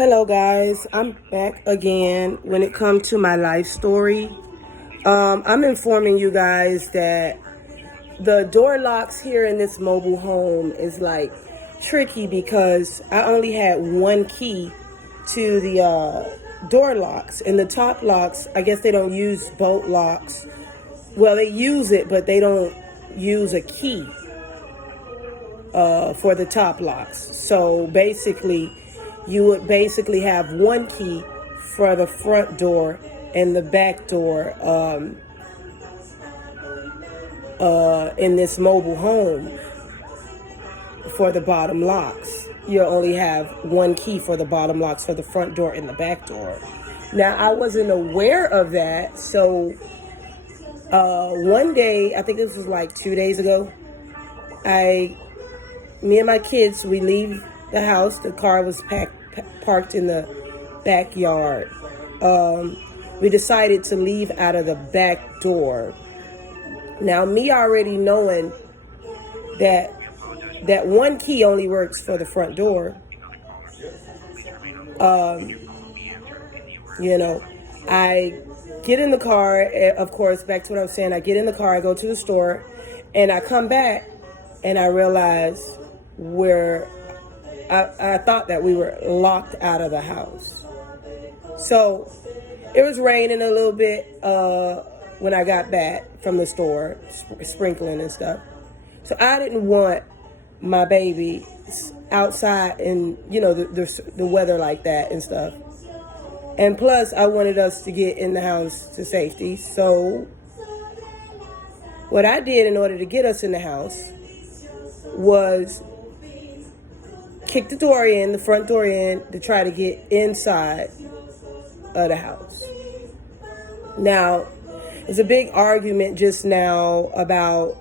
Hello guys, I'm back again when it comes to my life story. I'm informing you guys that the door locks here in this mobile home is like tricky because I only had one key to the door locks, and the top locks, I guess they don't use bolt locks. Well, they use it, but they don't use a key for the top locks. So basically, you would basically have one key for the front door and the back door in this mobile home for the bottom locks. You only have one key for the bottom locks for the front door and the back door. Now, I wasn't aware of that, so one day, I think this was like 2 days ago, me and my kids, we leave the house. The car was parked in the backyard. We decided to leave out of the back door. Now, me already knowing that one key only works for the front door, I get in the car, of course, back to what I was saying, I get in the car, I go to the store, and I come back, and I realize I thought that we were locked out of the house. So it was raining a little bit when I got back from the store, sprinkling and stuff. So I didn't want my baby outside in, the weather like that and stuff. And plus, I wanted us to get in the house to safety. So what I did in order to get us in the house was kick the door in, the front door in, to try to get inside of the house. Now, there's a big argument just now about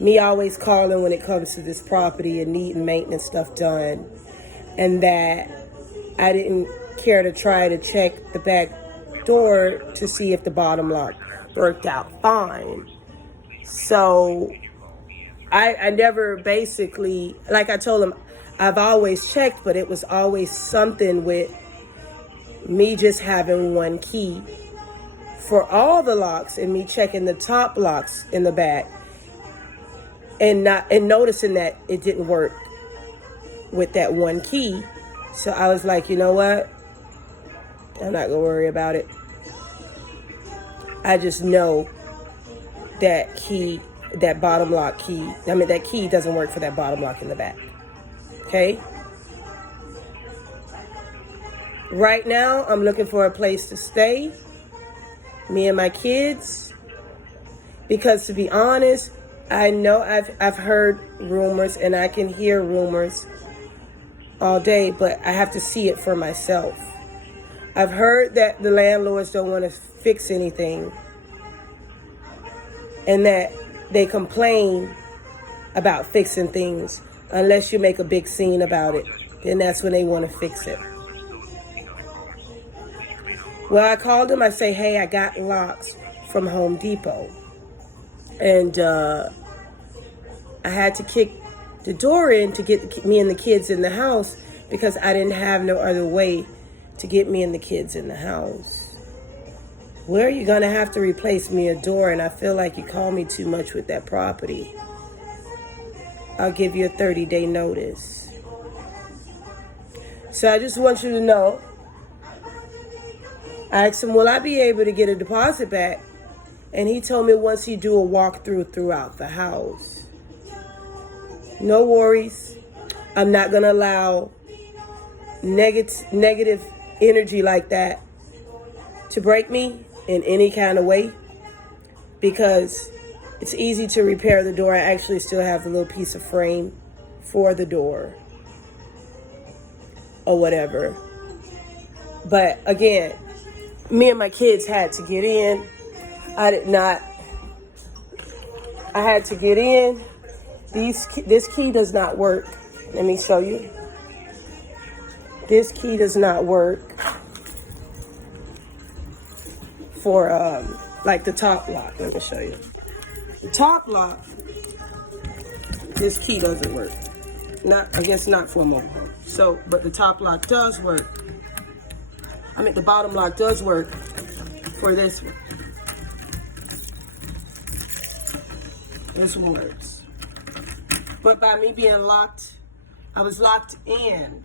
me always calling when it comes to this property and needing maintenance stuff done, and that I didn't care to try to check the back door to see if the bottom lock worked out fine. So I never basically, like I told him, I've always checked, but it was always something with me just having one key for all the locks and me checking the top locks in the back and noticing that it didn't work with that one key. So I was like, you know what? I'm not gonna worry about it. I just know that bottom lock key, that key doesn't work for that bottom lock in the back. Okay? Right now, I'm looking for a place to stay, me and my kids, because to be honest, I know I've heard rumors, and I can hear rumors all day, but I have to see it for myself. I've heard that the landlords don't want to fix anything, and that they complain about fixing things unless you make a big scene about it. Then that's when they want to fix it. Well, I called them. I say, hey, I got locks from Home Depot. And I had to kick the door in to get me and the kids in the house because I didn't have no other way to get me and the kids in the house. Where are you going to have to replace me a door? And I feel like you call me too much with that property. I'll give you a 30-day notice. So I just want you to know, I asked him, will I be able to get a deposit back? And he told me once you do a walkthrough throughout the house. No worries. I'm not going to allow negative energy like that to break me in any kind of way, because it's easy to repair the door. I actually still have a little piece of frame for the door or whatever. But again, me and my kids had to get in. I did not. I had to get in. This key does not work. Let me show you. This key does not work for like the top lock. Let me show you. The top lock, this key doesn't work. I guess not formal. So, but the top lock does work. I mean, the bottom lock does work for this one. This one works. But by me being locked, I was locked in.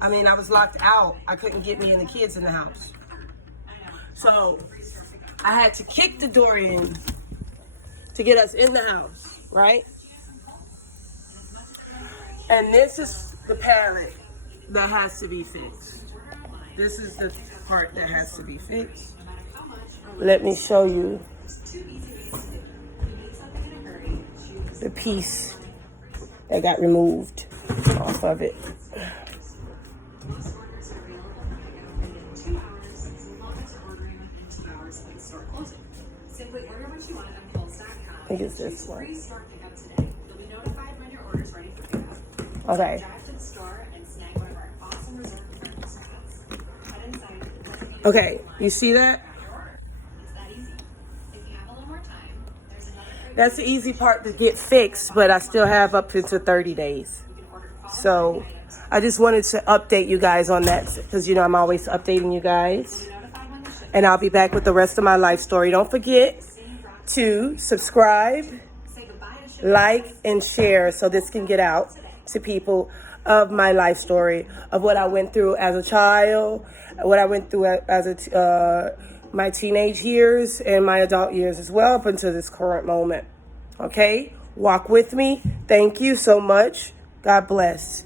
I mean, I was locked out. I couldn't get me and the kids in the house. So I had to kick the door in to get us in the house, right? And this is the pallet that has to be fixed. This is the part that has to be fixed. Let me show you the piece that got removed off of it. I think it's this one. Okay. Okay, you see that? That's the easy part to get fixed, but I still have up to 30 days. So I just wanted to update you guys on that because, you know, I'm always updating you guys. And I'll be back with the rest of my life story. Don't forget to subscribe, like, and share so this can get out to people of my life story, of what I went through as a child, what I went through as my teenage years and my adult years as well up until this current moment. Okay? Walk with me. Thank you so much. God bless.